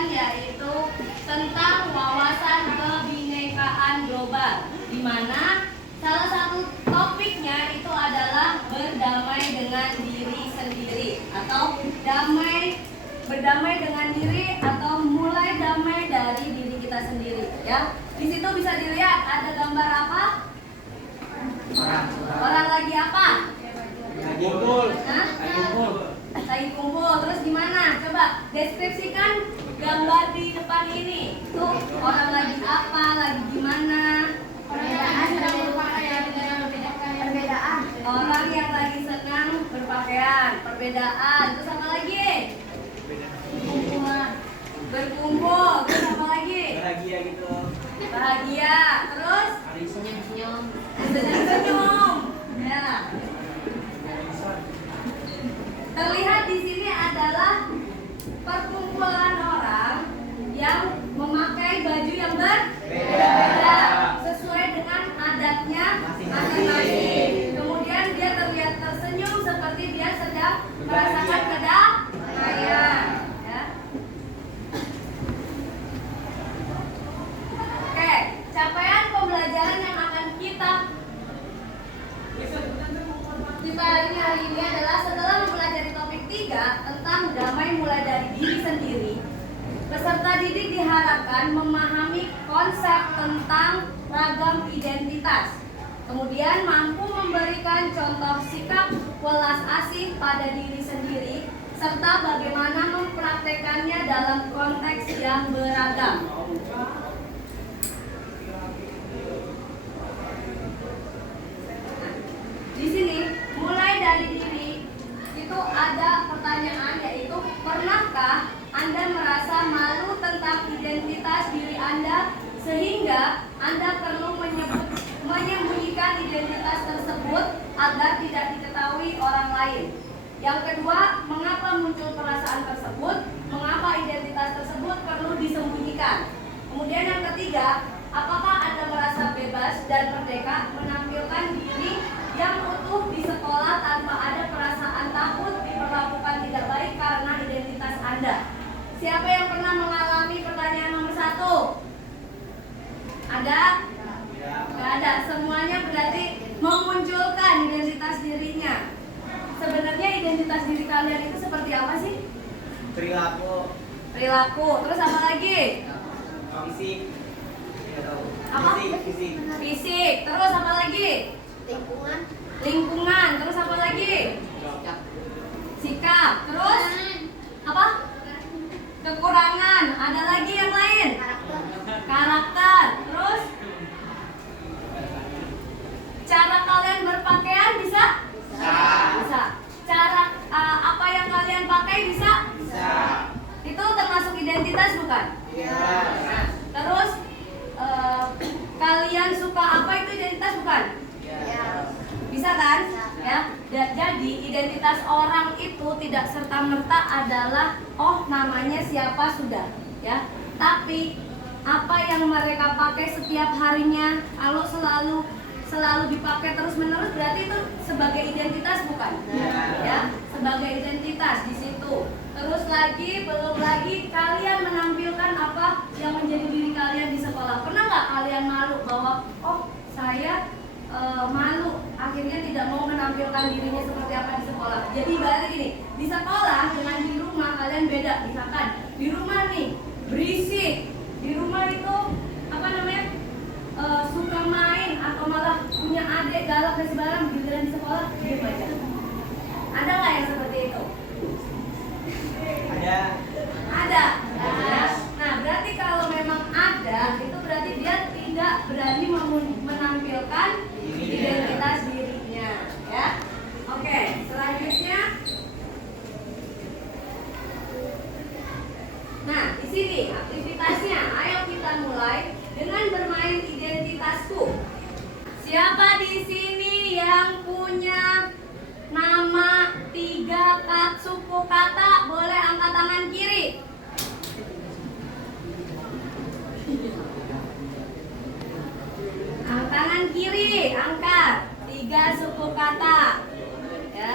pelajaran yaitu tentang wawasan kebinekaan global, di mana salah satu topiknya itu adalah berdamai dengan diri sendiri atau berdamai dengan diri atau mulai damai dari diri kita sendiri, ya. Di situ bisa dilihat ada gambar apa? Orang lagi apa? Lagi kumpul. Hah? Lagi kumpul. Terus gimana? Coba deskripsikan gambar di depan ini. Tuh, orang lagi apa? Lagi gimana? Perbedaan. Orang yang lagi senang berpakaian. Perbedaan. Terus apa lagi? Berkumpul. Terus apa lagi? Bahagia gitu. Bahagia. Terus Senyum-senyum. senyum. Ya. Terlihat di sini adalah perkumpulan orang yang memakai baju yang berbeda sesuai dengan adatnya masing-masing. Kemudian dia terlihat tersenyum seperti dia sedang merasakan kedamaian. Ya. Oke, capaian pembelajaran yang akan kita hari ini adalah setelah mempelajari topik 3 tentang damai mulai dari diri sendiri. Peserta didik diharapkan memahami konsep tentang ragam identitas. Kemudian mampu memberikan contoh sikap welas asih pada diri sendiri serta bagaimana mempraktekannya dalam konteks yang beragam. Di sini mulai dari diri itu ada pertanyaan, yaitu pernahkah Anda merasa malu tentang identitas diri Anda sehingga Anda perlu menyembunyikan identitas tersebut agar tidak diketahui orang lain. Yang kedua, mengapa muncul perasaan tersebut? Mengapa identitas tersebut perlu disembunyikan? Kemudian yang ketiga, apakah Anda merasa bebas dan merdeka menampilkan diri yang utuh di sekolah tanpa ada perasaan takut diperlakukan tidak baik karena identitas Anda? Siapa yang pernah mengalami pertanyaan nomor 1? Ada? Tidak ada. Semuanya berarti memunculkan identitas dirinya. Sebenarnya identitas diri kalian itu seperti apa sih? Perilaku. Terus apa lagi? Fisik. Apa? Fisik. Fisik. Terus apa lagi? Lingkungan. Terus apa lagi? Sikap. Terus apa? Kekurangan. Ada lagi yang lain? Karakter. Terus cara kalian berpakaian bisa? Bisa. Cara apa yang kalian pakai bisa? Itu termasuk identitas bukan? Nah, terus kalian suka apa itu identitas bukan? Bisa kan? Ya. Jadi identitas orang itu tidak serta-merta adalah namanya siapa sudah, ya. Tapi apa yang mereka pakai setiap harinya, kalau selalu dipakai terus-menerus, berarti itu sebagai identitas bukan? Ya, sebagai identitas di situ. Terus belum lagi kalian menampilkan apa yang menjadi diri kalian di sekolah. Pernah nggak kalian malu bahwa saya malu, akhirnya tidak mau menampilkan dirinya seperti apa di sekolah. Jadi ibaratnya gini, di sekolah dengan di rumah kalian beda. Misalkan di rumah nih berisik, di rumah itu suka main atau malah punya adik galak dan sebarang, giliran di sekolah diam aja. Ada nggak yang seperti itu? Ada. Nah, berarti kalau memang ada, itu berarti dia tidak berani menampilkan identitas dirinya, ya. Oke, selanjutnya. Nah, di sini aktivitasnya. Ayo kita mulai dengan bermain identitasku. Siapa di sini yang punya nama 3 suku kata? Boleh angkat tangan kiri. Tangan kiri, angkat. 3 suku kata. Ya.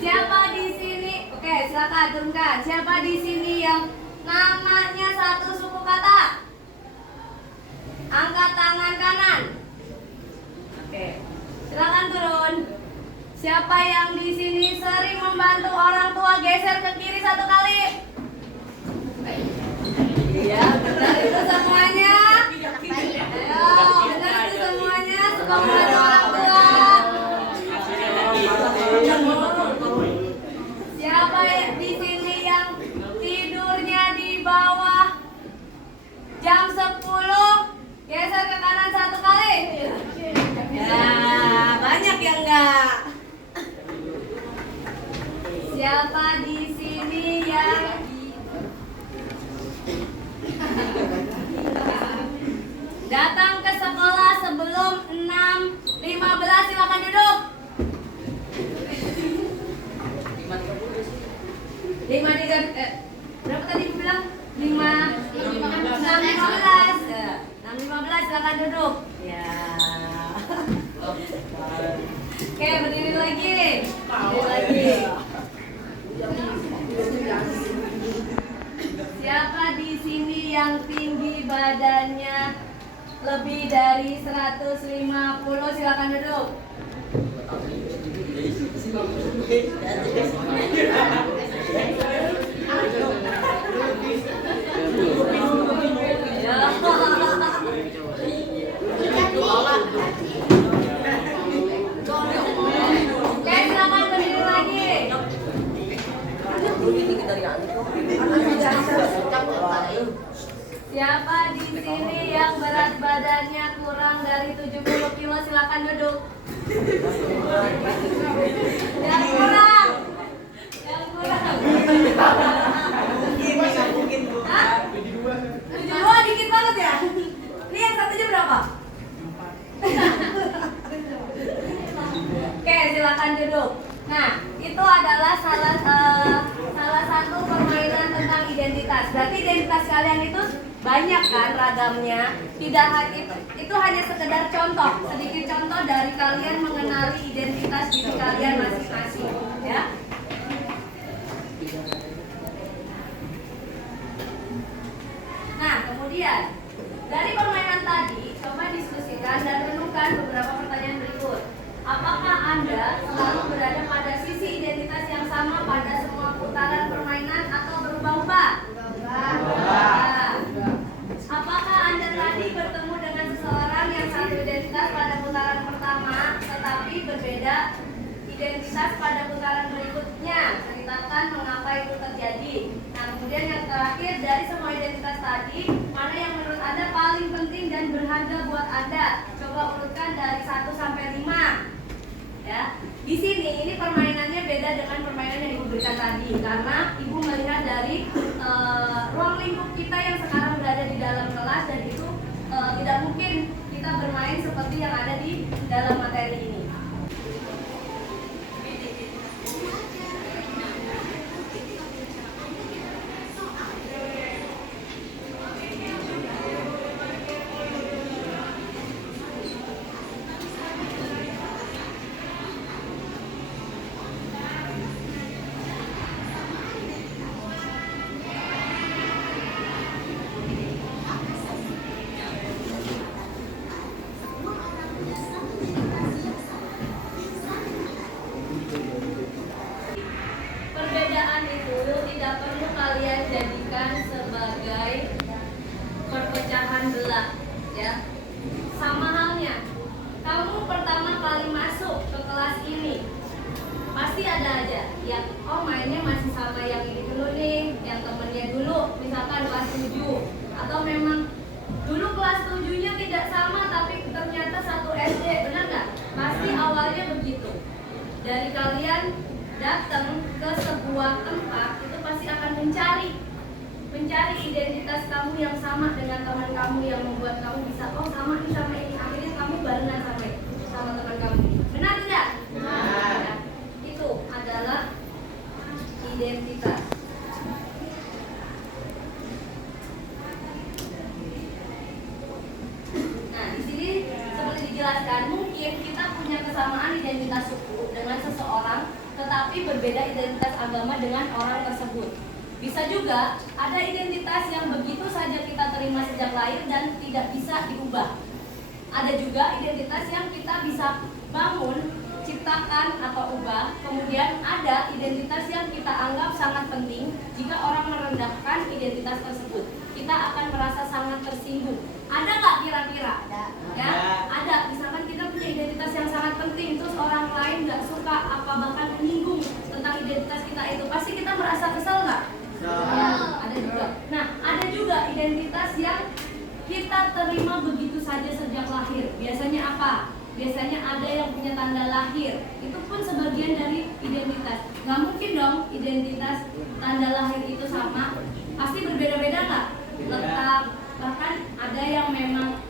Siapa di sini? Oke, silakan turunkan. Siapa di sini yang namanya satu suku kata? Angkat tangan kanan. Oke, silakan turun. Siapa yang di sini sering membantu orang tua? Geser ke kiri satu kali. Iya, benar itu semuanya. Ayo, benar itu semuanya. Suka membantu orang tua. Siapa di sini yang tidurnya di bawah jam 10? Geser ke kanan satu kali. Ya, banyak yang enggak. Siapa di sini yang datang ke sekolah sebelum 6.15? Silakan duduk. 5.3 berapa tadi aku bilang? 6.15. 6.15 silakan duduk. Ya. Oke, berdiri lagi. Berdiri lagi. Siapa di sini yang tinggi badannya lebih dari 150? Silakan duduk. Oke, silakan berdiri lagi. Siapa di sini yang berat badannya kurang dari 70 kilo? Silakan duduk. Yang kurang. Yang kurang. Mungkin Bu. Hah? 72 dikit banget ya? Ini yang satunya berapa? Oke, silakan duduk. Nah, itu adalah salah satu permainan tentang identitas. Berarti identitas kalian itu banyak kan ragamnya. Tidak hanya itu hanya sekedar contoh, sedikit contoh dari kalian mengenali identitas diri kalian masing-masing, ya. Nah, kemudian dari permainan tadi, coba diskusikan dan renungkan beberapa pertanyaan berikut. Apakah Anda selalu berada pada sisi identitas yang sama pada semua putaran permainan atau berubah-ubah? Berubah. Apakah Anda tadi bertemu dengan seseorang yang satu identitas pada putaran pertama, tetapi berbeda identitas pada putaran berikutnya? Ceritakan mengapa itu terjadi. Nah, kemudian yang terakhir, dari semua identitas tadi, mana yang menurut Anda paling penting dan berharga buat Anda? Coba urutkan dari 1 sampai 5. Ya, di sini ini permainannya beda dengan permainan yang Ibu berikan tadi, karena Ibu melihat dari ruang lingkup kita yang sekarang berada di dalam kelas, dan itu tidak mungkin kita bermain seperti yang ada di dalam materi ini. Perbedaan itu tidak perlu kalian jadikan sebagai perpecahan belah, ya. Sama halnya, kamu pertama kali masuk ke kelas ini, pasti ada aja yang mainnya masih sama yang ini dulu nih, yang temennya dulu, misalkan kelas 7, atau memang dulu kelas 7-nya tidak sama tapi ternyata satu SD, benar nggak? Pasti awalnya begitu. Dari kalian datang ke sebuah tempat itu pasti akan mencari identitas kamu yang sama dengan teman kamu, yang membuat kamu bisa sama nih sama ini, akhirnya kamu barengan sama teman kamu. Benar tidak? Benar. Ya, itu adalah identitas. Nah, di sini seperti dijelaskan, mungkin kita punya kesamaan identitas suku dengan seseorang, tetapi berbeda identitas agama dengan orang tersebut. Bisa juga ada identitas yang begitu saja kita terima sejak lahir dan tidak bisa diubah. Ada juga identitas yang kita bisa bangun, ciptakan atau ubah. Kemudian ada identitas yang kita anggap sangat penting. Jika orang merendahkan identitas tersebut, kita akan merasa sangat tersinggung. Ada nggak kira-kira? Ada. Ya, ada. Misalkan kita punya identitas yang sangat penting, terus orang lain nggak suka apa bahkan menyinggung tentang identitas kita itu, pasti kita merasa kesal nggak? Ya, ada juga. Nah, ada juga identitas yang kita terima begitu saja sejak lahir. Biasanya apa? Biasanya ada yang punya tanda lahir. Itu pun sebagian dari identitas. Nggak mungkin dong identitas tanda lahir itu sama. Pasti berbeda-beda nggak? Letak, bahkan ada yang memang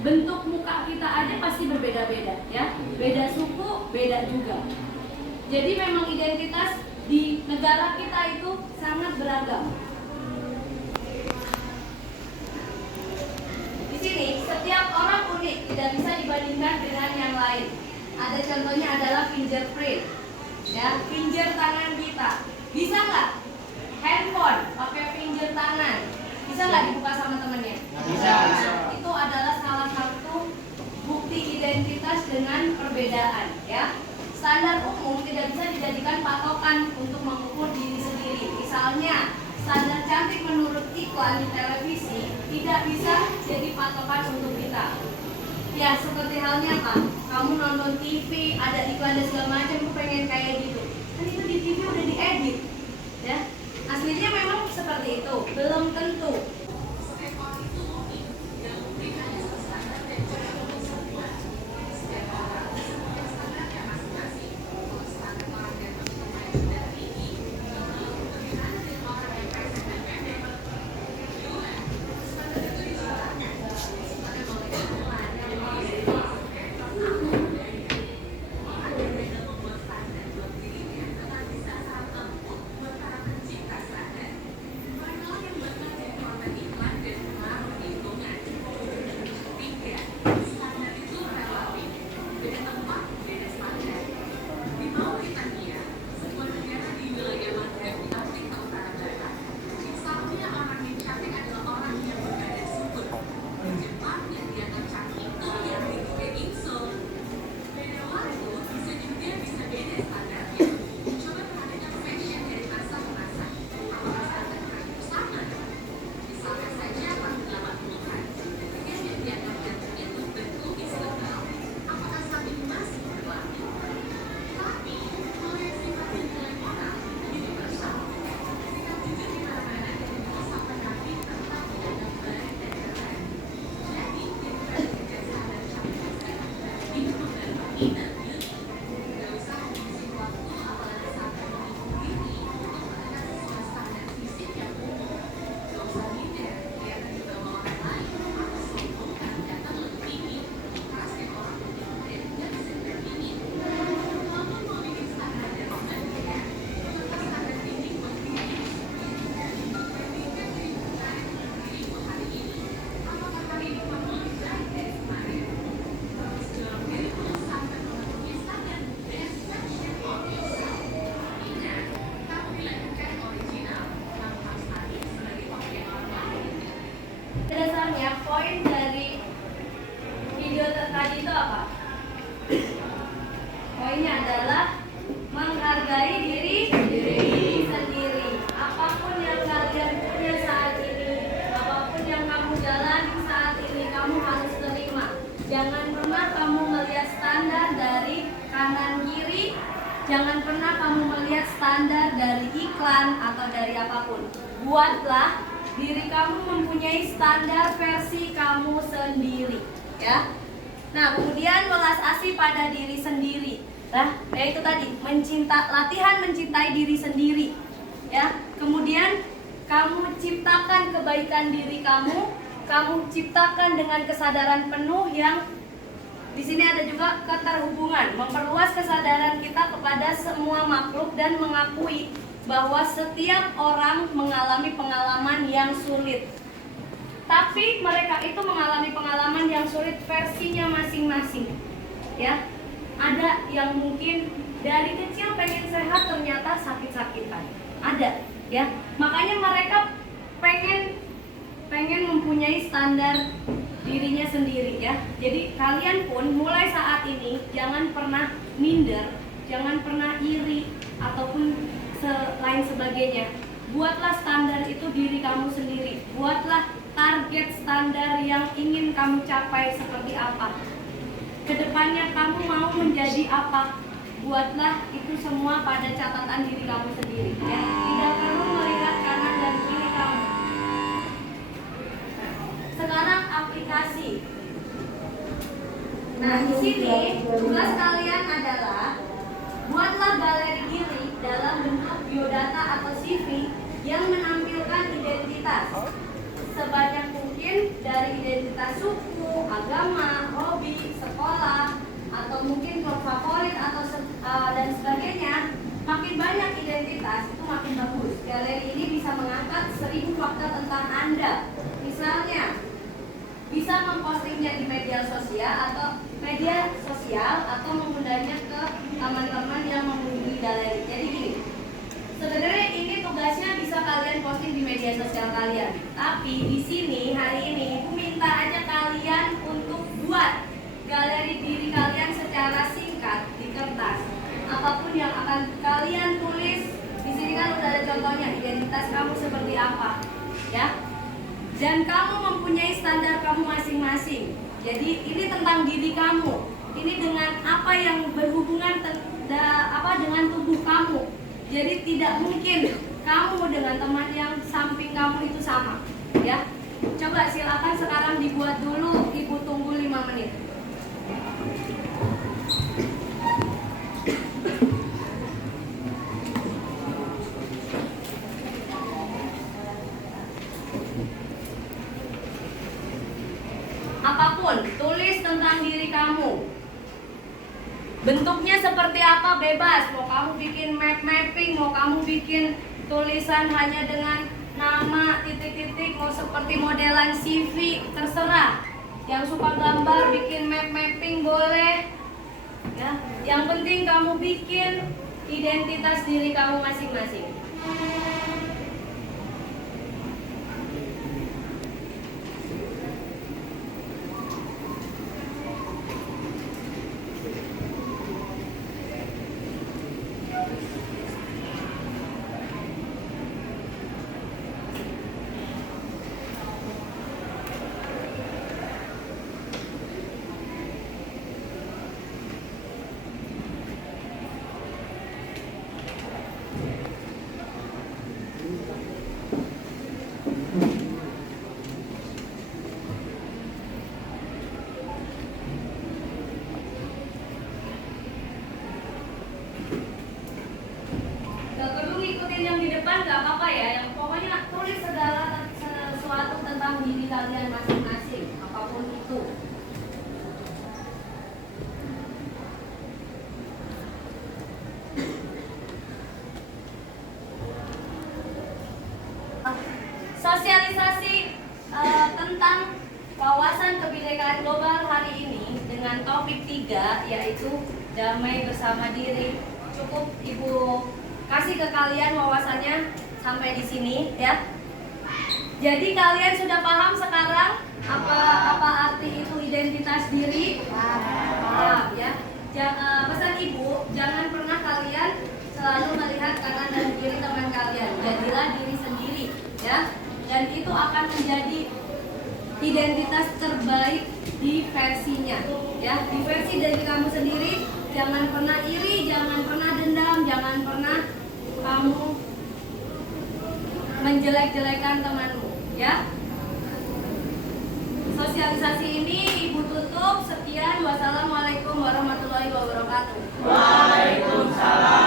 bentuk muka kita aja pasti berbeda-beda, ya. Beda suku, beda juga. Jadi memang identitas di negara kita itu sangat beragam. Di sini setiap orang unik, tidak bisa dibandingkan dengan yang lain. Ada contohnya adalah fingerprint, ya, finger tangan kita. Bisa nggak handphone pakai finger tangan? Bisa nggak dibuka sama temennya? Bisa. Nah, itu adalah salah satu bukti identitas dengan perbedaan, ya. Standar umum tidak bisa dijadikan patokan untuk mengukur diri sendiri. Misalnya, standar cantik menurut iklan di televisi tidak bisa jadi patokan untuk kita. Ya, seperti halnya apa? Kamu nonton TV, ada iklan dan segala macam, aku pengen kayak gitu. Kan itu di TV udah diedit, ya. Aslinya memang seperti itu, belum tentu. Dasarnya poin dari video tadi itu apa? Poinnya adalah menghargai diri sendiri. Apapun yang kalian punya saat ini, apapun yang kamu jalani saat ini, kamu harus terima. Jangan pernah kamu melihat standar dari kanan kiri. Jangan pernah kamu melihat standar dari iklan atau dari apapun. Buatlah diri kamu mempunyai standar versi kamu sendiri, ya. Nah, kemudian welas asih pada diri sendiri. Nah, itu tadi latihan mencintai diri sendiri, ya. Kemudian kamu ciptakan kebaikan diri kamu ciptakan dengan kesadaran penuh yang di sini ada juga keterhubungan, memperluas kesadaran kita kepada semua makhluk dan mengakui bahwa setiap orang mengalami pengalaman yang sulit. Tapi mereka itu mengalami pengalaman yang sulit versinya masing-masing. Ya. Ada yang mungkin dari kecil pengen sehat ternyata sakit-sakitan. Ada. ya. Makanya mereka pengen mempunyai standar dirinya sendiri ya. Jadi kalian pun mulai saat ini jangan pernah minder, jangan pernah iri ataupun lain sebagainya. Buatlah standar itu diri kamu sendiri. Buatlah target standar yang ingin kamu capai seperti apa. Kedepannya kamu mau menjadi apa? Buatlah itu semua pada catatan diri kamu sendiri ya. Tidak perlu melihat kanan dan kiri kamu. Sekarang aplikasi. Nah, di sini tugas kalian adalah buatlah galeri diri dalam bentuk biodata atau CV yang menampilkan identitas sebanyak mungkin dari identitas suku, agama, hobi, sekolah, atau mungkin klub favorit atau dan sebagainya. Makin banyak identitas itu makin bagus. Galeri ini bisa mengangkat 1000 fakta tentang Anda. Misalnya bisa mempostingnya di media sosial atau mengundangnya ke teman-teman yang mengunjungi galeri. Jadi gini, sebenarnya ini tugasnya bisa kalian posting di media sosial kalian. Tapi di sini hari ini Ibu minta aja kalian untuk buat galeri diri kalian secara singkat di kertas. Apapun yang akan kalian tulis di sini kan udah ada contohnya identitas kamu seperti apa, ya. Dan kamu mempunyai standar kamu masing-masing. Jadi ini tentang diri kamu. Ini dengan apa yang berhubungan dengan tubuh kamu. Jadi tidak mungkin kamu dengan teman yang samping kamu itu sama, ya. Coba silakan sekarang dibuat dulu. Ibu tunggu 5 menit. Apapun, tulis tentang diri kamu. Bentuknya seperti apa bebas. Mau kamu bikin mapping, mau kamu bikin tulisan hanya dengan nama titik-titik, mau seperti modelan CV, terserah. Yang suka gambar bikin mapping boleh. Ya, yang penting kamu bikin identitas diri kamu masing-masing. Gak perlu ngikutin yang di depan, gak apa-apa ya. Yang pokoknya tulis segala sesuatu tentang diri kalian masing-masing, apapun itu. Sosialisasi tentang wawasan kebinekaan global hari ini dengan topik 3 yaitu damai bersama diri. Cukup Ibu kasih ke kalian wawasannya sampai di sini ya. Jadi kalian sudah paham sekarang apa arti itu identitas diri? Paham ya. Pesan Ibu, jangan pernah kalian selalu melihat kanan dan kiri teman kalian. Jadilah diri sendiri ya. Dan itu akan menjadi identitas terbaik di versinya ya. Di versi dari kamu sendiri. Jangan pernah iri, jangan pernah dendam, jangan pernah kamu menjelek-jelekan temanmu ya. Sosialisasi ini Ibu tutup. Sekian, wassalamualaikum warahmatullahi wabarakatuh. Waalaikumsalam.